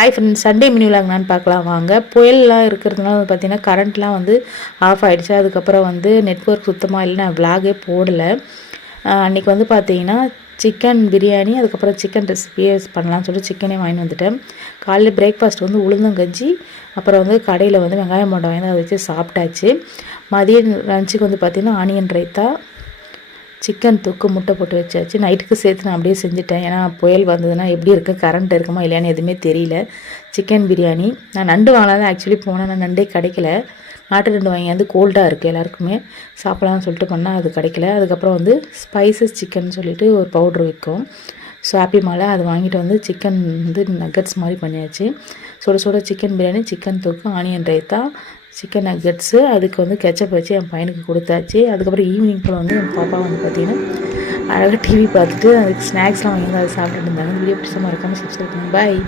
Hi friends, Sunday menu விலாங்களான்னு பார்க்கலாம் வாங்க. புயல்லாம் இருக்கிறதுனால பார்த்தீங்கன்னா கரண்ட்லாம் வந்து ஆஃப் ஆகிடுச்சு. அதுக்கப்புறம் வந்து நெட்வொர்க் சுத்தமாக இல்லை, நான் விலாகே போடலை. அன்றைக்கி வந்து பார்த்தீங்கன்னா சிக்கன் பிரியாணி, அதுக்கப்புறம் சிக்கன் ரெசிபியே பண்ணலாம்னு சொல்லிட்டு சிக்கனே வாங்கிட்டு வந்துட்டேன். காலையில் பிரேக்ஃபாஸ்ட் வந்து உளுந்தங்கஞ்சி, அப்புறம் வந்து கடையில் வந்து வெங்காயம் போண்டா வாங்கி அதை வச்சு சாப்பிட்டாச்சு. மதியம் லஞ்சுக்கு வந்து பார்த்திங்கன்னா ஆனியன் ரைத்தா, சிக்கன் தொக்கு, முட்டை போட்டு வச்சாச்சு. நைட்டுக்கு சேர்த்து நான் அப்படியே செஞ்சுட்டேன். ஏன்னா புயல் வந்ததுன்னா எப்படி இருக்குது, கரண்ட் இருக்குமா இல்லையான்னு எதுவுமே தெரியல. சிக்கன் பிரியாணி, நான் நண்டு வாங்கலாம் ஆக்சுவலி போனேன், நான் நண்டே கிடைக்கல. நாட்டு நண்டு வாங்கி வந்து கோல்டாக இருக்குது, எல்லாருக்குமே சாப்பிடலாம்னு சொல்லிட்டு பண்ணால் அது கிடைக்கல. அதுக்கப்புறம் வந்து ஸ்பைசஸ் சிக்கன் சொல்லிட்டு ஒரு பவுட்ரு விற்கும், ஸோ ஹாப்பி மாலை, அது வாங்கிட்டு வந்து சிக்கன் வந்து நக்கட்ஸ் மாதிரி பண்ணியாச்சு. சுட சுட சிக்கன் பிரியாணி, சிக்கன் தொக்கு, ஆனியன் ரைத்தா, சிக்கன் நக்கட்ஸு, அதுக்கு வந்து கெச்சப் வச்சு என் பையனுக்கு கொடுத்தாச்சு. அதுக்கப்புறம் ஈவினிங் போல் வந்து என் பாப்பா வந்து பார்த்திங்கன்னா அழகாக டிவி பார்த்துட்டு அதுக்கு ஸ்நாக்ஸ்லாம் வாங்கி அதை சாப்பிட்டுட்டு இருந்தாங்க. வீடியோ பிடிச்ச மறக்காமல் சப்ஸ்கிரைப் பண்ணுங்கள். பாய்.